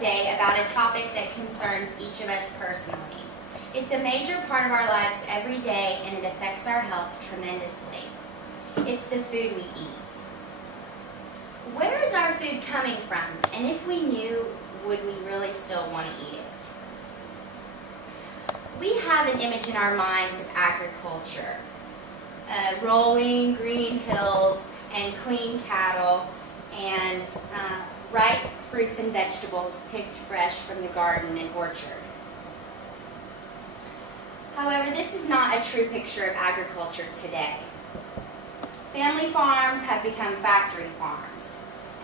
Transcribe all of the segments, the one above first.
today about a topic that concerns each of us personally. It's a major part of our lives every day, and it affects our health tremendously. It's the food we eat. Where is our food coming from? And if we knew, would we really still want to eat it? We have an image in our minds of agriculture. Rolling green hills and clean cattle and ripe fruits and vegetables picked fresh from the garden and orchard. However, this is not a true picture of agriculture today. Family farms have become factory farms,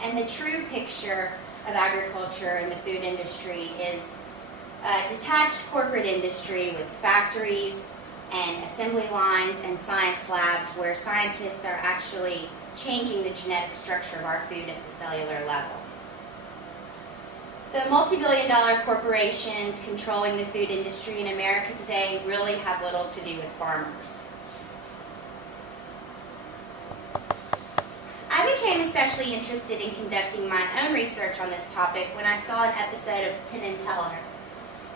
and the true picture of agriculture and the food industry is a detached corporate industry with factories and assembly lines and science labs where scientists are actually changing the genetic structure of our food at the cellular level. The multi-billion-dollar corporations controlling the food industry in America today really have little to do with farmers. I became especially interested in conducting my own research on this topic when I saw an episode of Penn and Teller.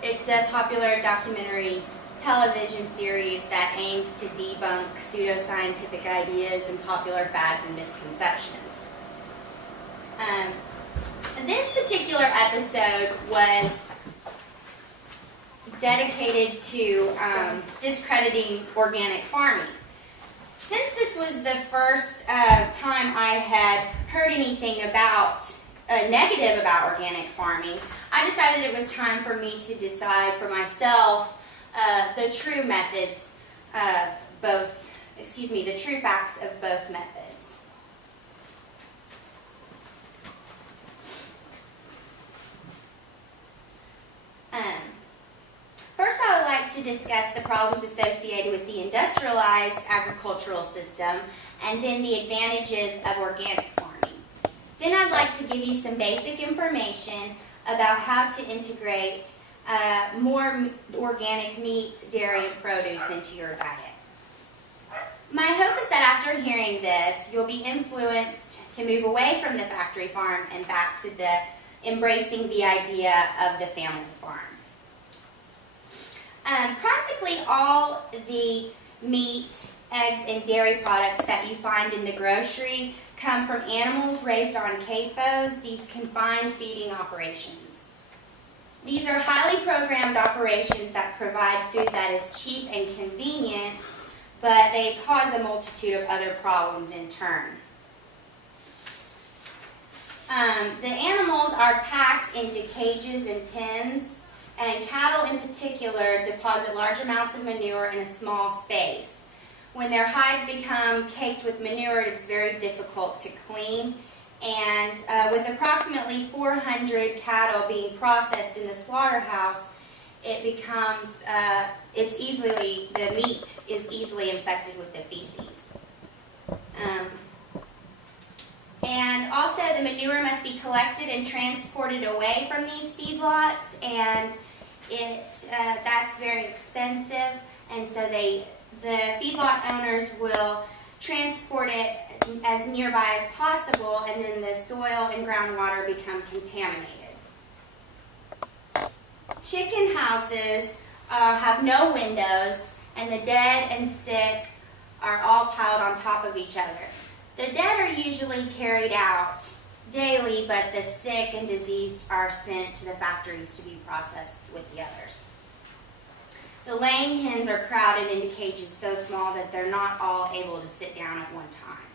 It's a popular documentary television series that aims to debunk pseudoscientific ideas and popular fads and misconceptions. This particular episode was dedicated to discrediting organic farming. Since this was the first time I had heard anything about negative about organic farming, I decided it was time for me to decide for myself the true methods of both, the true facts of both methods. First, I would like to discuss the problems associated with the industrialized agricultural system and then the advantages of organic farming. Then I'd like to give you some basic information about how to integrate more organic meats, dairy, and produce into your diet. My hope is that after hearing this, you'll be influenced to move away from the factory farm and back to embracing the idea of the family farm. Practically all the meat, eggs, and dairy products that you find in the grocery come from animals raised on CAFOs, these confined feeding operations. These are highly programmed operations that provide food that is cheap and convenient, but they cause a multitude of other problems in turn. The animals are packed into cages and pens, and cattle in particular deposit large amounts of manure in a small space. When their hides become caked with manure, it's very difficult to clean. And with approximately 400 cattle being processed in the slaughterhouse, the meat is easily infected with the feces. And also the manure must be collected and transported away from these feedlots, and that's very expensive, and so the feedlot owners will transport it as nearby as possible, and then the soil and groundwater become contaminated. Chicken houses have no windows, and the dead and sick are all piled on top of each other. The dead are usually carried out daily, but the sick and diseased are sent to the factories to be processed with the others. The laying hens are crowded into cages so small that they're not all able to sit down at one time.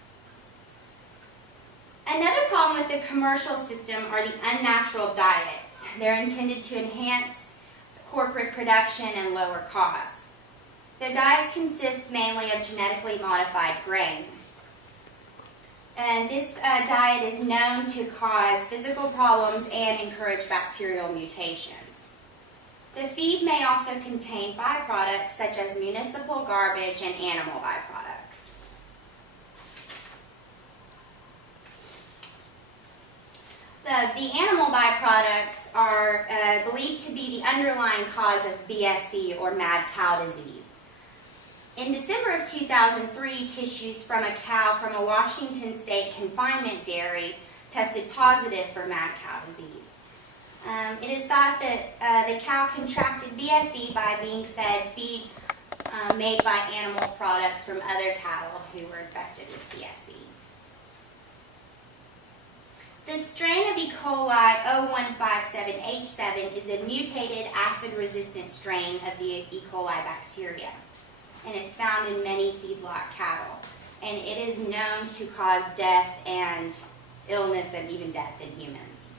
Another problem with the commercial system are the unnatural diets. They're intended to enhance corporate production and lower costs. Their diets consist mainly of genetically modified grain. And this diet is known to cause physical problems and encourage bacterial mutations. The feed may also contain byproducts such as municipal garbage and animal byproducts. The animal byproducts are believed to be the underlying cause of BSE, or mad cow disease. In December of 2003, tissues from a cow from a Washington state confinement dairy tested positive for mad cow disease. It is thought that the cow contracted BSE by being fed feed made by animal products from other cattle who were infected with BSE. The strain of E. coli 0157H7 is a mutated acid-resistant strain of the E. coli bacteria, and it's found in many feedlot cattle, and it is known to cause death and illness and even death in humans.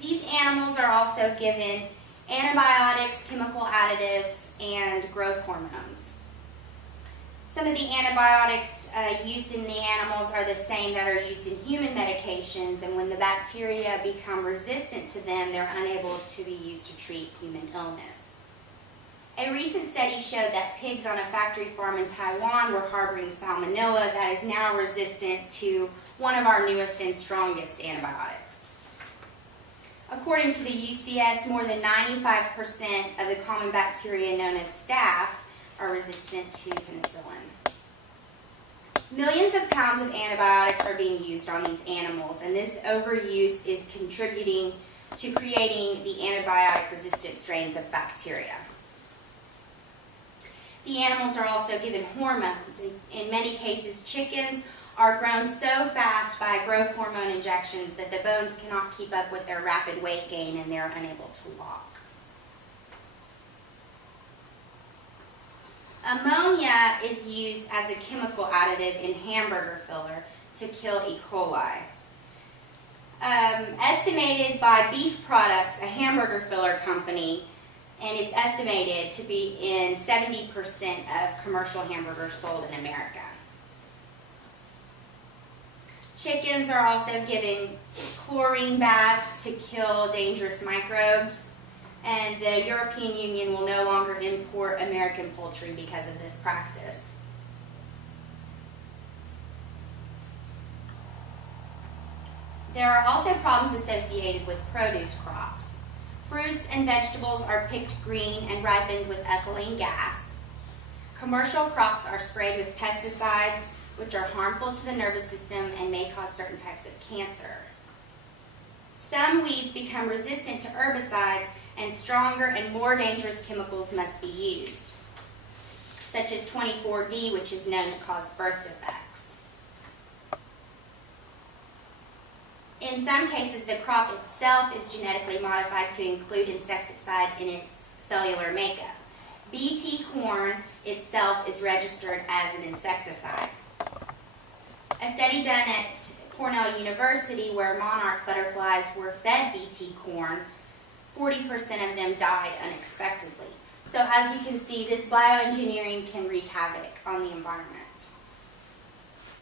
These animals are also given antibiotics, chemical additives, and growth hormones. Some of the antibiotics used in the animals are the same that are used in human medications, and when the bacteria become resistant to them, they're unable to be used to treat human illness. A recent study showed that pigs on a factory farm in Taiwan were harboring salmonella that is now resistant to one of our newest and strongest antibiotics. According to the UCS, more than 95% of the common bacteria known as staph are resistant to penicillin. Millions of pounds of antibiotics are being used on these animals, and this overuse is contributing to creating the antibiotic-resistant strains of bacteria. The animals are also given hormones. In many cases, chickens are grown so fast by growth hormone injections that the bones cannot keep up with their rapid weight gain and they're unable to walk. Ammonia is used as a chemical additive in hamburger filler to kill E. coli. Estimated by Beef Products, a hamburger filler company, and it's estimated to be in 70% of commercial hamburgers sold in America. Chickens are also given chlorine baths to kill dangerous microbes, and the European Union will no longer import American poultry because of this practice. There are also problems associated with produce crops. Fruits and vegetables are picked green and ripened with ethylene gas. Commercial crops are sprayed with pesticides, which are harmful to the nervous system and may cause certain types of cancer. Some weeds become resistant to herbicides, and stronger and more dangerous chemicals must be used, such as 24D, which is known to cause birth defects. In some cases, the crop itself is genetically modified to include insecticide in its cellular makeup. BT corn itself is registered as an insecticide. A study done at Cornell University where monarch butterflies were fed BT corn, 40% of them died unexpectedly. So as you can see, this bioengineering can wreak havoc on the environment.